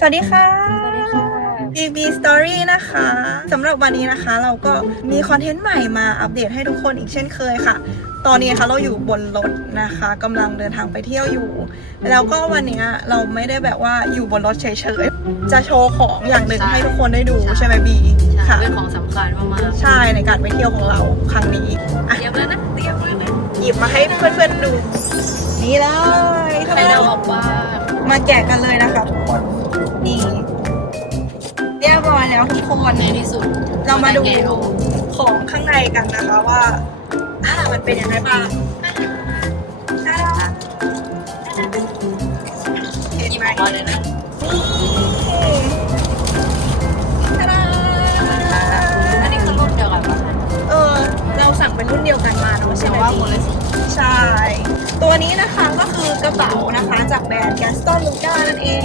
สวัสดีค่ะสวัสดีค่ะ BB Story นะคะสำหรับวันนี้นะคะ เราก็มีคอนเทนต์ใหม่มาอัปเดตให้ทุกคนอีกเช่นเคยค่ะ ตอนนี้นะคะเราอยู่บนรถนะคะกำลังเดินทางไปเที่ยวอยู่ แล้วก็วันนี้เราไม่ได้แบบว่าอยู่บนรถเฉยๆ จะโชว์ของอย่างหนึ่งใช่ให้ทุกคนได้ดูใช่ไหมบีใช่ค่ะเป็นของสำคัญมากใช่ในการไปเที่ยวของเราครั้งนี้ๆอะเตรียมแล้วนะเตรียมแล้วนะหยิบมาให้เพื่อนๆดูนี่เลยใครเราบอกว่ามาแกะกันเลยนะคะทุกคน นี่เรียบร้อยแล้วทุกคนในที่สุด เรามาดูแกะออกของข้างในกันนะคะว่าอ่ามันเป็นยังไงบ้างตาดาหยิบออกมาเลยนะตาดาอันนี้คือรุ่นเดียวกันปะคะเออ เราสั่งเป็นรุ่นเดียวกันมาเนอะใช่แต่ไหมว่าพี่คนละสีใช่ ตัวนี้นะคะก็คือกระเป๋านะคะ จากแบรนด์ Gaston Luca นั่นเอง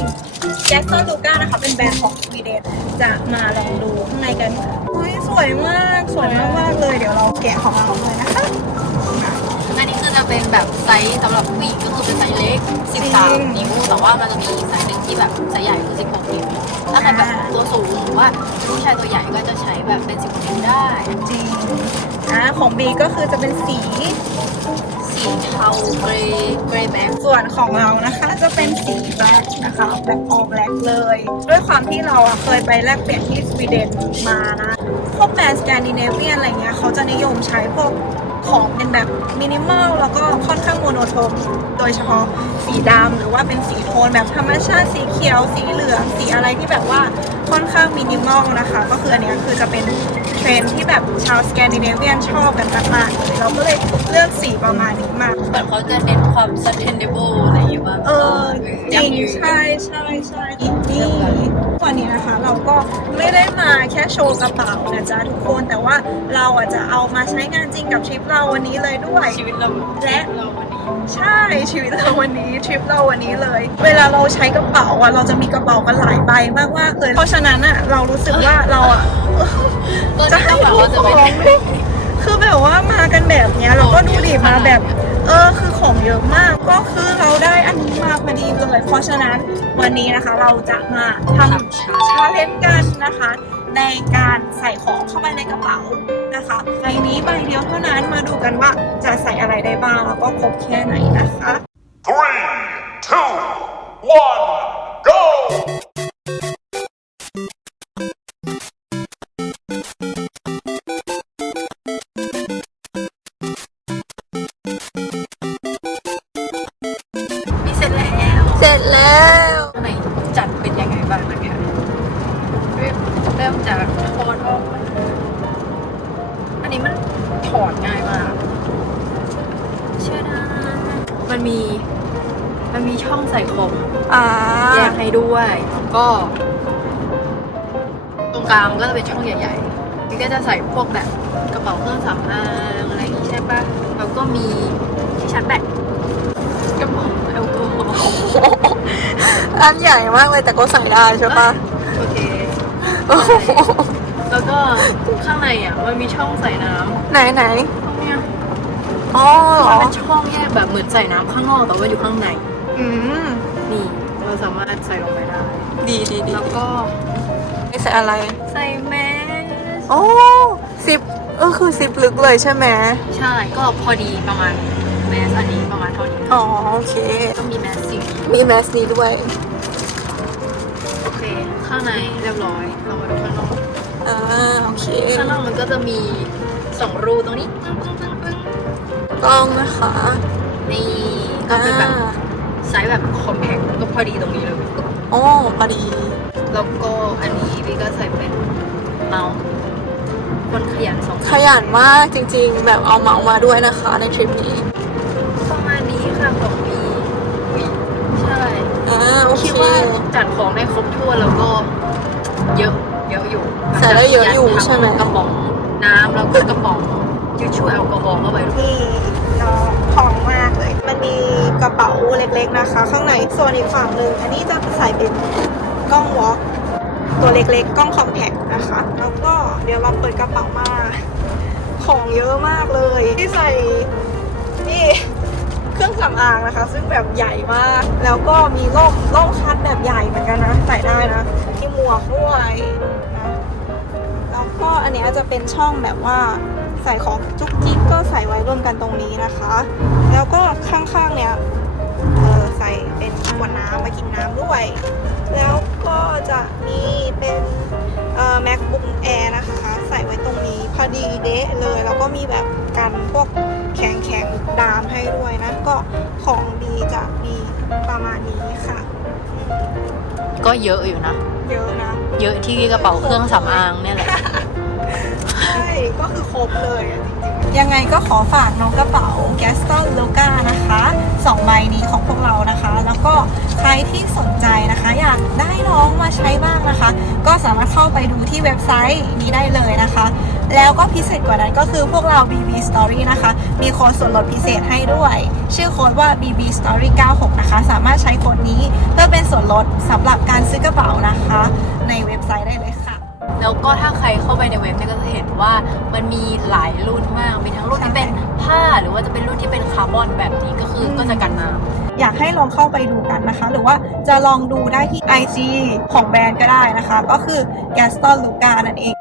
Gaston Luca นะคะ เป็นแบรนด์ของสวีเดนจะมาลองดูข้างในกันเฮ้ยสวยมาก สวยมากมากเลยเดี๋ยวเราแกะของเราเลยนะคะ อันนี้คือจะเป็นแบบไซส์สำหรับผู้หญิงก็คือเป็นไซส์เล็ก 13 นิ้ว แต่ว่ามันจะมีอีกไซส์หนึ่งที่แบบไซส์ใหญ่คือ 16 นิ้ว ถ้าใครแบบตัวสูงหรือว่าผู้ชายตัวใหญ่ก็จะใช้แบบเป็น 16 นิ้วได้ จริง อ่าของบีก็คือจะเป็นสี เทาเกรย์เกรย์แบ็คส่วนของเรานะคะ จะเป็นสีแบล็กนะคะแบล็กออแบล็กเลย ด้วยความที่เราอะเคยไปแลกเปลี่ยนที่สวีเดนมานะพวกแบรนด์สแกนดิเนเวียนอะไรเงี้ยเขาจะนิยมใช้พวกของเป็นแบบมินิมอลแล้วก็ค่อนข้างโมโนโทนโดยเฉพาะสีดำหรือว่าเป็นสีโทนแบบธรรมชาติสีเขียว สีเหลือง สีอะไรที่แบบว่าค่อนข้างมินิมอลนะคะ ก็คืออันเนี้ยคือจะเป็นเทรนที่แบบชาวสแกนดิเนเวียนชอบกันมากๆเลยเราก็เลยเลือกสีประมาณนี้มาเหมือนเขาจะเน้นความ sustainable อะไรอย่างเงี้ยว่าเออจริงยั่ยืนใช่ใช่ใช่นี่วันนี้นะคะเราก็ไม่ได้มาแค่โชว์กระเป๋านะจ๊ะทุกคนแต่ว่าเราอะจะเอามาใช้งานจริงกับทริปเราวันนี้เลยด้วย ชีวิตเราและเราวันนี้ ใช่ชีวิตเราวันนี้ทริปเราวันนี้เลย เวลาเราใช้กระเป๋าอะเราจะมีกระเป๋ากันหลายใบมากๆเลยเพราะฉะนั้นอะเรารู้สึกว่าเราอะก็จะจะให้แบบทุว่ากจะคไม่นได้คือแบบว่ามากันแบบเนี้ยเราก็ดูดิมาแบบ เออคือของเยอะมากก็คือเราได้อันนี้มาพอดีเลยเพราะฉะนั้นวันนี้นะคะเราจะมาทำชาเลนจ์กันนะคะ ในการใส่ของเข้าไปในกระเป๋านะคะใบนี้ใบเดียวเท่านั้นมาดูกันว่าจะใส่อะไรได้บ้างแล้วก็ครบแค่ไหนนะคะ Three, two, one, แล้วข้างในจัดเป็นยังไงบ้างนะคะเริ่มเริ่มจากถอดออกมาอันนี้มันถอดง่ายมากเชื่อนะมันมี มันมีช่องใส่คอมอ่าแยกให้ด้วยแล้วก็ ตรงกลางก็จะเป็นช่องใหญ่ๆนี่ก็จะใส่พวกแบบกระเป๋าเครื่องสำอางอะไรอย่างงี้ใช่ปะแล้วก็มีที่ชาร์จแบตกระเป๋าแอลกอฮอล์ อันใหญ่มากเลยแต่ก็ใส่ได้ใช่ปะโอเค แล้วก็ข้างในอะมันมีช่องใส่น้ไหนไหนำตรงเนี้ยอ๋อเหรมันอเป็นช่องแยกแบบเหมือนใส่น้ำข้างนอกแต่ว่าอยู่ข้างใน อืมนี่เราสามารถใส่ลงไปได้ ดีดีดีแล้วก็ไม่ใส่อะไรใส่แมสโอ้ซิปเออคือซิปลึกเลยใช่ไหมใช่ก็พอดีประมาณแมสอันนี้ประมาณเท่านี้อ๋อโอเค ก็มีแมสสิ่งนี้มีแมสนี้ด้วย โอเค ข้างในเรียบร้อย เรามาดูข้างนอก อ่าโอเค ข้างนอกมันก็จะมีสองรูตรงนี้ปึ้งปึ้งปึ้งปึ้งต้องนะคะนี่ก็อ่าเป็นแบบไซส์แบบคอมแพคก็พอดีตรงนี้เลยโอ้พอดี แล้วก็อันนี้พี่ก็ใส่เป็นเมาส์คนขยันสองขยันมากจริงๆ แบบเอาเมาส์มาด้วยนะคะในทริปนี้ ประมาณนี้ค่ะของมีอุ๊ยใช่ อ่าโอเคคิดว่าจัดของได้ครบถ้วนแล้วก็เยอะเยอะอยู่ใส่ได้เยอะอยู่ทั้งใช่ไหมกระป๋องน้ำแล้วก็กระป๋องทิชชู่แอลกอฮอล์เข้าไปด้วยนี่น้องทองมากเลย มันมีกระเป๋าเล็กๆนะคะ ข้างในส่วนอีกฝั่งหนึ่งอันนี้จะใส่เป็นกล้องวอล์กตัวเล็กๆ กล้องคอมแพคนะคะ แล้วก็เดี๋ยวเราเปิดกระเป๋ามา ของเยอะมากเลย ที่ใส่นี่เค รื่องสำอางนะคะ ซึ่งแบบใหญ่มาก แล้วก็มีร่มร่มคัดแบบใหญ่เหมือนกันนะใส่ได้นะมีหมวกด้วยนะแล้วก็อันเนี้ยจะเป็นช่องแบบว่าใส่ของจุกจิกก็ใส่ไว้ร่วมกันตรงนี้นะคะ แล้วก็ข้างๆเนี้ยเออใส่เป็นขวดน้ำมากินน้ำด้วย แล้วก็จะมีเป็นเอ่อ MacBook Air อดีเดะเลย แล้วก็มีแบบกันพวกแข็งแข็งๆดามให้ด้วยนะ ก็ของดีจะมีประมาณนี้ค่ะ ก็เยอะอยู่นะ เยอะนะ เยอะที่กระเป๋าเครื่องสำอางเนี่ยแหละ ใช่ ก็คือครบเลยอะจริงๆยังไงก็ขอฝากน้องกระเป๋า g a s t o n l o g a นะคะสองใบนี้ของพวกเรานะคะ แล้วก็ใครที่สนใจนะคะ อยากได้น้องมาใช้บ้างนะคะ ก็สามารถเข้าไปดูที่เว็บไซต์นี้ได้เลยนะคะ แล้วก็พิเศษกว่านั้นก็คือพวกเรา BB Story นะคะ มีโค้ดส่วนลดพิเศษให้ด้วย ชื่อโค้ดว่า BB Story 96 นะคะ สามารถใช้โค้ดนี้เพื่อเป็นส่วนลดสำหรับการซื้อกระเป๋านะคะ ในเว็บไซต์ได้เลยค่ะ แล้วก็ถ้าใครเข้าไปในเว็บเนี่ยก็จะเห็นว่ามันมีหลายรุ่นมาก มีทั้งรุ่นที่เป็นผ้าหรือว่าจะเป็นรุ่นที่เป็นคาร์บอนแบบนี้ก็คืออมก็จะกันน้ำอยากให้ลองเข้าไปดูกันนะคะ หรือว่าจะลองดูได้ที่ IG ของแบรนด์ก็ได้นะคะ ก็คือ Gaston Luca นั่นเอง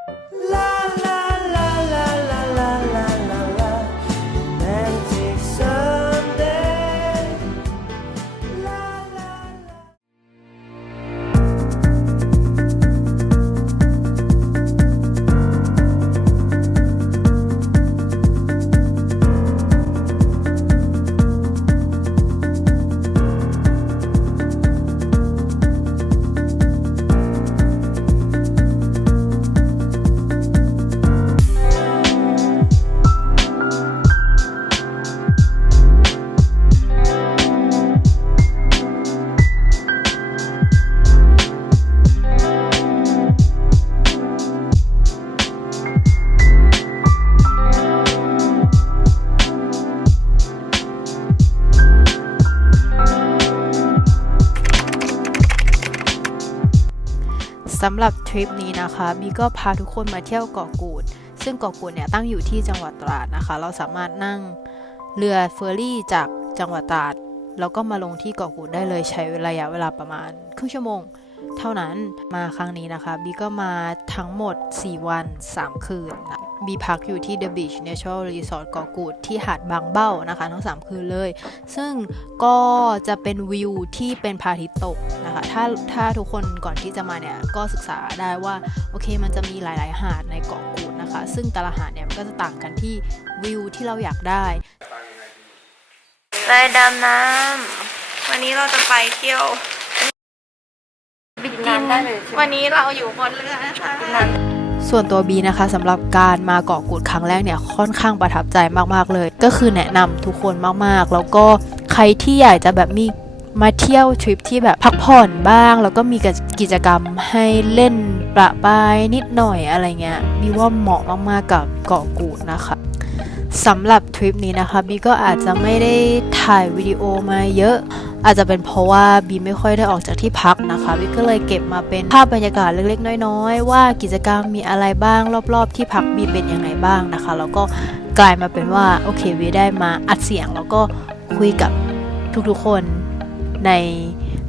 สำหรับทริปนี้นะคะบีก็พาทุกคนมาเที่ยวเกาะกูด ซึ่งเกาะกูดเนี่ยตั้งอยู่ที่จังหวัดตราดนะคะ เราสามารถนั่งเรือเฟอร์รี่จากจังหวัดตราดแล้วก็มาลงที่เกาะกูดได้เลยใช้ระยะเวลาประมาณครึ่งชั่วโมง เท่านั้นมาครั้งนี้นะคะบีก็มาทั้งหมด 4 วัน 3 คืน นะบีพักอยู่ที่ The Beach Natural Resort เกาะกูดที่หาดบางเบ้านะคะ ทั้ง 3 คืนเลย ซึ่งก็จะเป็นวิวที่เป็นพระอาทิตย์ตกนะคะ ถ้าถ้าทุกคนก่อนที่จะมาเนี่ย ก็ศึกษาได้ว่าโอเคมันจะมีหลาย ๆ หาดในเกาะกูดนะคะ ซึ่งแต่ละหาดเนี่ยมันก็จะต่างกันที่วิวที่เราอยากได้ไปดำน้ำวันนี้เราจะไปเที่ยวบิกินได้เลยวันนี้เราอยู่บนเรือนะคะ ส่วนตัวบีนะคะสำหรับการมาเกาะกูดครั้งแรกเนี่ยค่อนข้างประทับใจมากๆเลย ก็คือแนะนำทุกคนมากๆ แล้วก็ใครที่อยากจะแบบมีมาเที่ยวทริปที่แบบพักผ่อนบ้าง แล้วก็มีกิจกรรมให้เล่นประปายนิดหน่อยอะไรเงี้ยบีว่าเหมาะมากๆกับเกาะกูดนะคะ สำหรับทริปนี้นะคะบีก็อาจจะไม่ได้ถ่ายวิดีโอมาเยอะ อาจจะเป็นเพราะว่าบีไม่ค่อยได้ออกจากที่พักนะคะบีก็เลยเก็บมาเป็นภาพบรรยากาศเล็กๆ น้อยๆ ว่ากิจกรรมมีอะไรบ้างรอบๆ ที่พักบีเป็นยังไงบ้างนะคะ แล้วก็กลายมาเป็นว่าโอเคบีได้มาอัดเสียงแล้วก็คุยกับทุกๆคนใน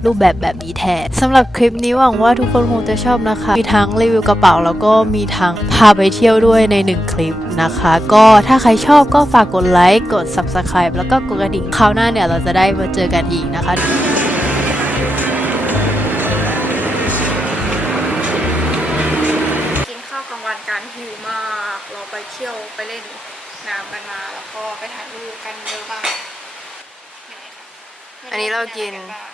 รูปแบบแบบนี้แทนสำหรับคลิปนี้หวังว่าทุกคนคงจะชอบนะคะ มีทั้งรีวิวกระเป๋าแล้วก็มีทั้งพาไปเที่ยวด้วยในหนึ่งคลิปนะคะ ก็ถ้าใครชอบก็ฝากกดไลค์กด subscribe แล้วก็กดกระดิ่งคราวหน้าเนี่ยเราจะได้มาเจอกันอีกนะคะกินข้าวกลางวันกันหิวมาก เราไปเที่ยวไปเล่นน้ำกันมา แล้วก็ไปถ่ายรูปกันเยอะมากยังไงคะอันนี้เรากินวั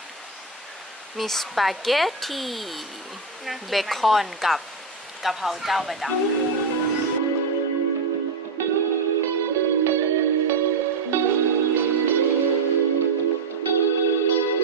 มีสปาเกตตีน่ากินไหมเบคอนกับกะเพราเจ้าประจำ